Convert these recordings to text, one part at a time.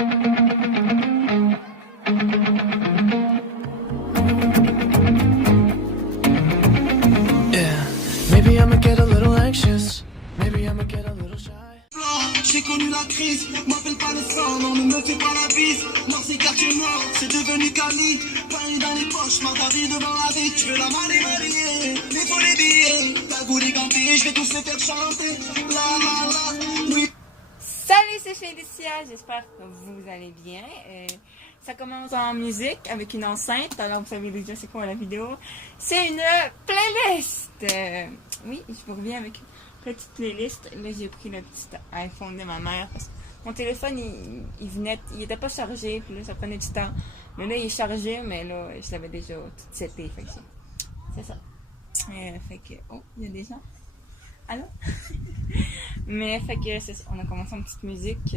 Yeah, maybe I'ma get a little anxious. Maybe I'ma get a little shy. J'ai connu la crise, m'appelle pas le sang, non ne me fais pas la bise. Non c'est quartier nord, c'est devenu Cali. Paris dans les poches, Margari devant la vie. Tu veux la marier, mais faut les billets. T'as goût les gantés, je vais tous les faire chanter. La la la, oui. Salut, c'est Félicia, j'espère que vous allez bien. Ça commence en musique avec une enceinte, alors vous savez déjà c'est quoi la vidéo. C'est une playlist. Oui, je vous reviens avec une petite playlist. Là j'ai pris le petit iPhone de ma mère parce que mon téléphone il était pas chargé, puis là ça prenait du temps. Mais là il est chargé, mais là je l'avais déjà tout seté, fait que c'est ça. Fait que, oh, il y a des gens. Allô? Mais fait que c'est ça, on a commencé en petite musique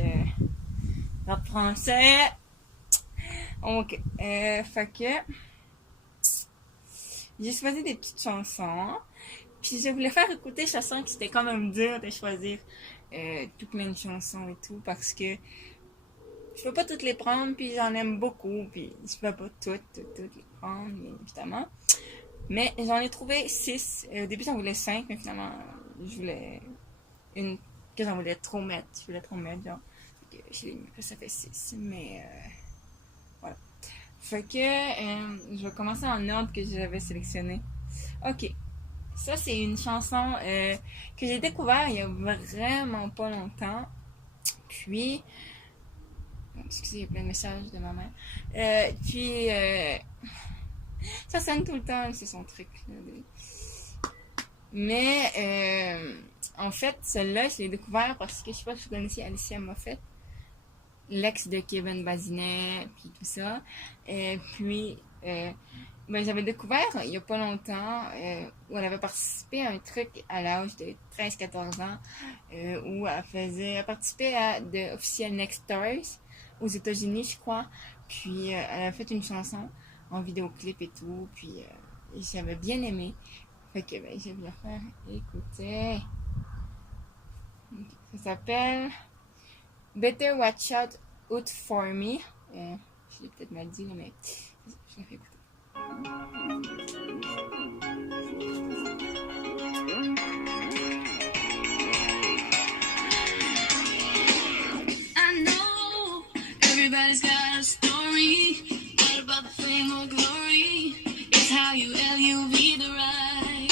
rap français. Ok. Fait que j'ai choisi des petites chansons. Puis je voulais faire écouter chansons qui c'était quand même dur de choisir tout plein de chansons et tout parce que je peux pas toutes les prendre, puis j'en aime beaucoup, puis je peux pas toutes les prendre, bien évidemment. Mais j'en ai trouvé 6. Au début j'en voulais 5, mais finalement je voulais une que j'en voulais trop mettre. Je voulais trop mettre, genre. Fait que je l'ai mis, ça fait 6. Mais voilà. Fait que je vais commencer en ordre que j'avais sélectionné. Ok. Ça, c'est une chanson que j'ai découvert il y a vraiment pas longtemps. Puis, excusez, il y a plein de messages de ma mère. Puis, ça sonne tout le temps, c'est son truc. Mais, en fait, celle-là, je l'ai découvert parce que je sais pas si vous connaissez Alicia Moffett, l'ex de Kevin Bazinet, puis tout ça. Puis, ben, j'avais découvert il y a pas longtemps où elle avait participé à un truc à l'âge de 13-14 ans où elle participait à The Official Next Stars aux États-Unis, je crois. Puis, elle a fait une chanson en vidéoclip et tout. Puis, j'avais bien aimé. Fait que ben, je vais vous la faire écouter. Ça s'appelle Better Watch Out For Me. Je l'ai peut-être mal dit, mais je la fais écouter. I know everybody's got a story, not about the fame or glory. It's how you LUV the right.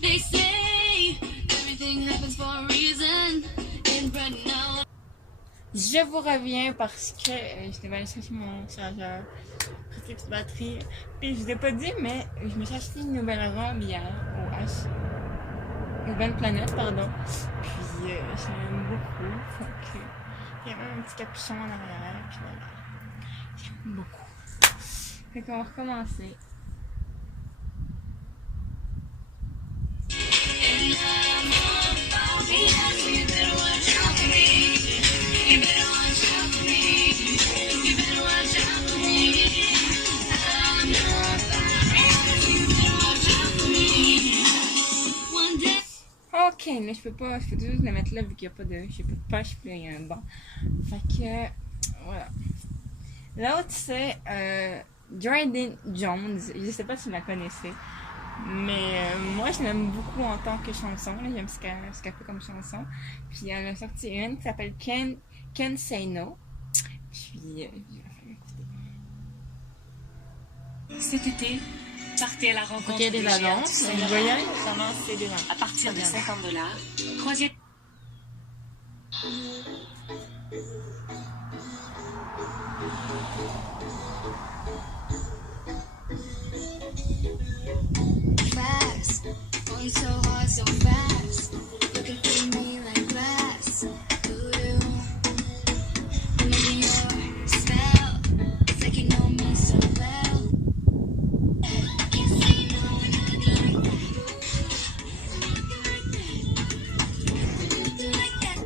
They say everything happens for a reason. And right now. Je vous reviens parce que je devais aller chercher mon chargeur, petite batterie. Puis je vous ai pas dit, mais je me suis acheté une nouvelle robe hier au H. Nouvelle planète, pardon. Puis je l'aime beaucoup. Donc, il y a même un petit capuchon en arrière. Puis voilà. J'aime beaucoup. Fait qu'on va recommencer. Ok, là je peux juste le mettre là vu qu'il n'y a pas de. J'ai pas de poche, puis là il y a un banc. Fait que voilà. L'autre c'est Jordan Jones. Je sais pas si vous la connaissez. Mais moi je l'aime beaucoup en tant que chanson. J'aime ce qu'elle fait comme chanson. Puis elle a sorti une qui s'appelle Can't Say No. Puis je vais la faire écouter. Cet été, partez à la rencontre Ok, des annonces. Vous voyez, ça commence, c'est des annonces. À partir de $50, croisière. Fast, going so hard, so fast. Looking through me like glass. Voodoo, I'm under your spell. It's like you know me so well. I can't say no when you look like that. When you look like that.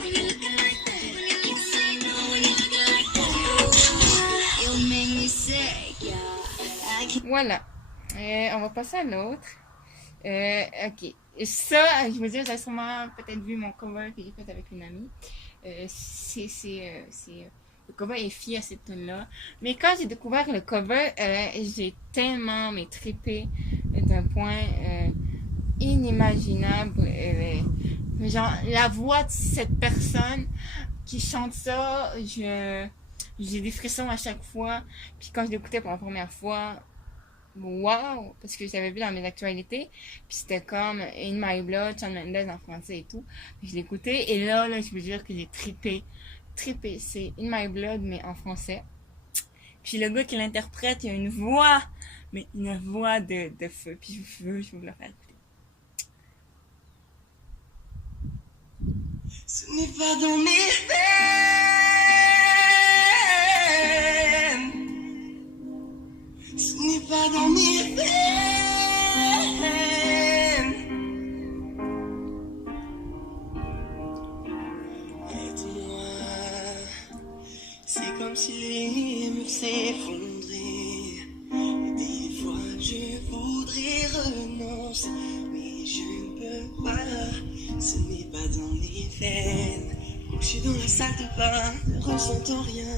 When you look like that. When you can't say no when you look like that. You make me sick, yeah. I can't. Voilà. On va passer à l'autre. Ok. Et ça, je veux dire, vous avez sûrement peut-être vu mon cover que j'ai fait avec une amie. Le cover est fier à cette tune-là. Mais quand j'ai découvert le cover, j'ai tellement trippé d'un point inimaginable. Genre, la voix de cette personne qui chante ça, j'ai des frissons à chaque fois. Puis quand je l'écoutais pour la première fois, wow! Parce que je l'avais vu dans mes actualités. Puis c'était comme In My Blood, Shawn Mendes en français et tout. Puis je l'écoutais et là, je veux dire que j'ai trippé. C'est In My Blood, mais en français. Puis le gars qui l'interprète, il a une voix, mais une voix de feu. Puis je veux vous la faire écouter. Ce n'est pas dans mes veines. Ce n'est pas dans mes veines. Aide-moi. C'est comme si les murs s'effondraient. Des fois je voudrais renoncer, mais je ne peux pas. Ce n'est pas dans mes veines. Couché dans la salle de bain, ne ressentant rien.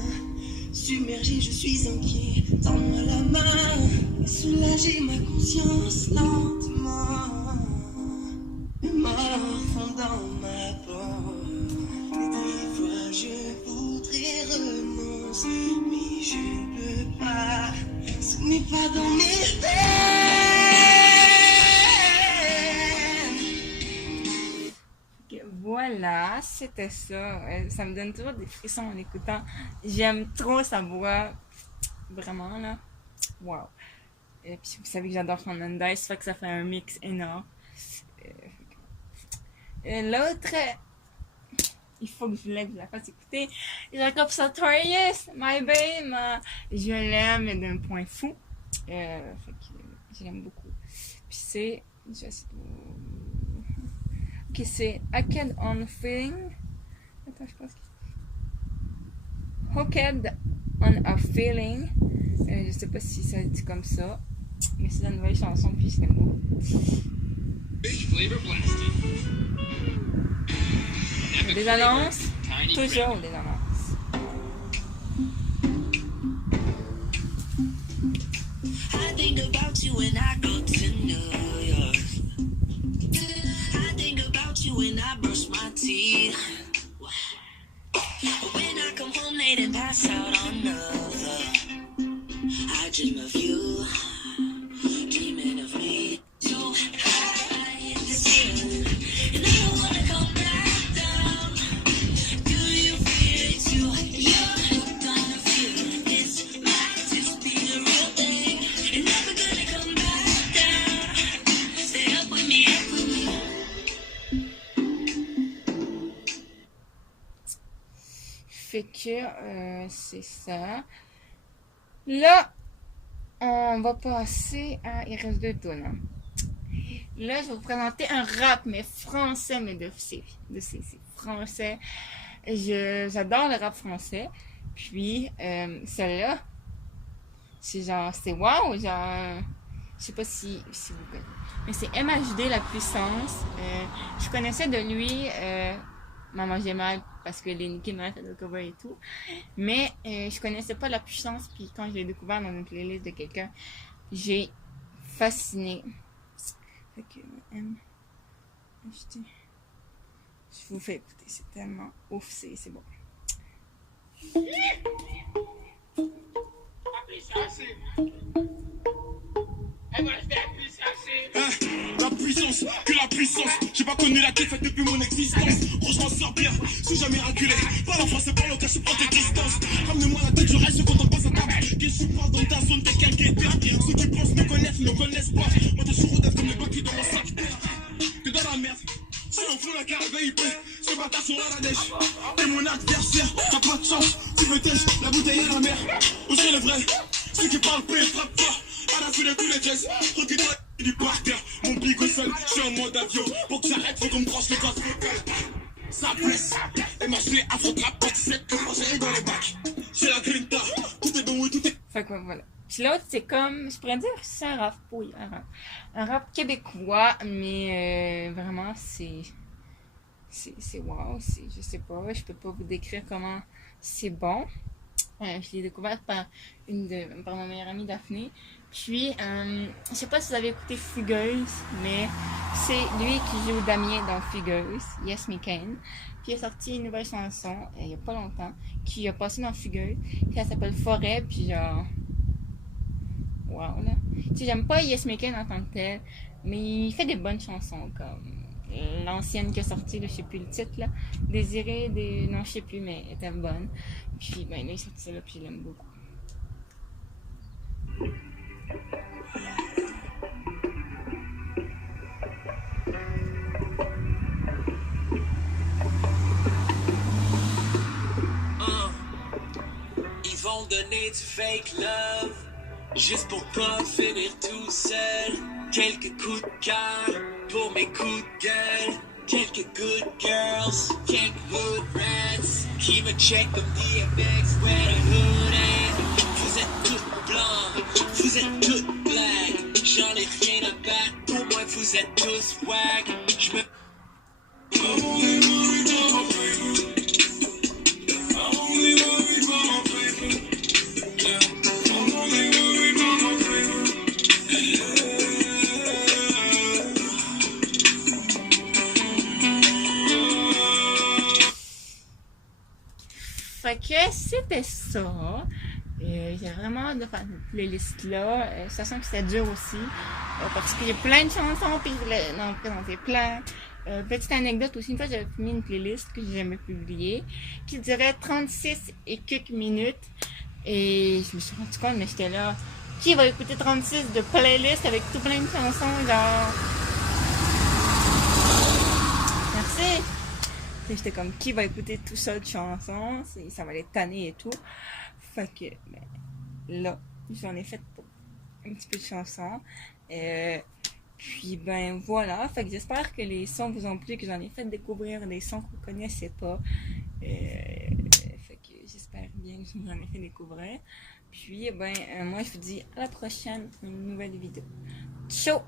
Submergé, je suis inquiet. Tends-moi la main et soulager ma conscience lentement. Le mort fond dans ma peau. Et des fois je voudrais renoncer, mais je ne peux pas. Ce n'est pas dans mes veines. Voilà, c'était ça. Ça me donne toujours des frissons en écoutant. J'aime trop sa voix. Vraiment, là. Wow. Et puis, vous savez que j'adore Shawn Mendes, ça fait que ça fait un mix énorme. L'autre, il faut que je la fasse écouter. Jacob Sartorius, My Babe, je l'aime d'un point fou. Fait que je l'aime beaucoup. Puis c'est... Ok, c'est Hooked on Feeling. Attends, je pense que... Hooked on a Feeling. Je sais pas si ça dit comme ça. Mais c'est la nouvelle chanson, puis je l'aime beaucoup. Des annonces. Toujours des annonces. I think about you when I go to New York. I think about you when I brush my teeth. When I come home late and pass out on the floor, I dream of you, dreaming of me. So high in the ceiling, and I don't wanna come back down. Do you feel it too? You're hooked on the feeling. It's might just be the real thing, and never gonna come back down. Stay up with me, up with me. Fait que c'est ça. Là, on va passer à... Il reste 2 tonnes. Hein. Là, je vais vous présenter un rap, mais français, mais c'est français. J'adore le rap français. Puis, celle-là, c'est genre, c'est wow, genre... Je sais pas si vous connaissez. Mais c'est MHD, La Puissance. Je connaissais de lui... Maman j'ai mal parce que les Nicki Minaj fait le cover et tout. Mais je connaissais pas La Puissance, puis quand je l'ai découvert dans une playlist de quelqu'un, j'ai fasciné. Fait que je vous fais écouter, c'est tellement ouf, c'est bon. La puissance, que la puissance. J'ai pas connu la défaite depuis mon existence. Gros, je m'en sors bien, suis jamais miraculé. Pas la français, pas le cas, je prends tes distances. Ramenez-moi la tête, je reste quand on passe à table. Que je suis pas dans ta zone, t'es qu'un guetteur. Ceux qui pensent me connaissent, ne connaissent pas. Moi, t'es sur d'être comme les bakis dans mon sac. T'es dans la merde. Si on fout la carte VIP, ce bâtard sur la dèche. T'es mon adversaire, t'as pas de chance. Tu me tèches, la bouteille est la mer. Où sont les vrais? Ceux qui parlent peu, frappe fort. À la fin de tous les jazz, recule-toi. Du par terre, mon bigot seul, je suis en mode avion. Pour que j'arrête, faut qu'on me branche le gaz. Ça blesse, et ma gelée afro-trap, pas de 7, j'ai dans les bacs. J'ai la grinta, tout est bon, oui, tout est. Fait que voilà. Puis l'autre, c'est comme, je pourrais dire, c'est un rap, oui, un rap québécois, mais vraiment, c'est c'est wow, je sais pas, je peux pas vous décrire comment c'est bon. Je l'ai découvert par ma meilleure amie Daphné. Puis, je sais pas si vous avez écouté Fugueuse, mais c'est lui qui joue Damien dans Fugueuse, Yes Me Can. Puis il a sorti une nouvelle chanson, il y a pas longtemps, qui a passé dans Fugueuse. Puis elle s'appelle Forêt, puis genre... Wow, là. Tu sais, j'aime pas Yes Me Can en tant que tel, mais il fait des bonnes chansons, comme l'ancienne qui a sorti, là, je sais plus le titre, là. Non, je sais plus, mais elle était bonne. Puis, ben là, il sorti ça, là, puis je l'aime beaucoup. Ils vont donner du fake love, juste pour pas finir tout seul. Quelques coups de cœur pour mes coups de gueule. Quelques good girls, quelques hood rats qui me check comme DMX, where the hood at. Vous êtes toutes blancs, vous êtes toutes black. J'en ai rien à battre, au moins vous êtes tous wack. Je me... Fait que c'était ça. J'ai vraiment hâte de faire cette playlist-là. Ça sent que c'était dur aussi. Parce qu'il y a plein de chansons, puis je voulais en présenter plein. Petite anecdote aussi, une fois j'avais mis une playlist que j'ai jamais publiée, qui durait 36 et quelques minutes. Et je me suis rendu compte, mais j'étais là, qui va écouter 36 de playlist avec tout plein de chansons, genre... Merci! J'étais comme, qui va écouter tout ça de chansons? Ça va les tanner et tout. Fait que, ben, là, j'en ai fait un petit peu de chansons. Puis, ben, voilà. Fait que j'espère que les sons vous ont plu, que j'en ai fait découvrir des sons que vous connaissez pas. Fait que j'espère bien que j'en ai fait découvrir. Puis, ben, moi, je vous dis à la prochaine pour une nouvelle vidéo. Ciao!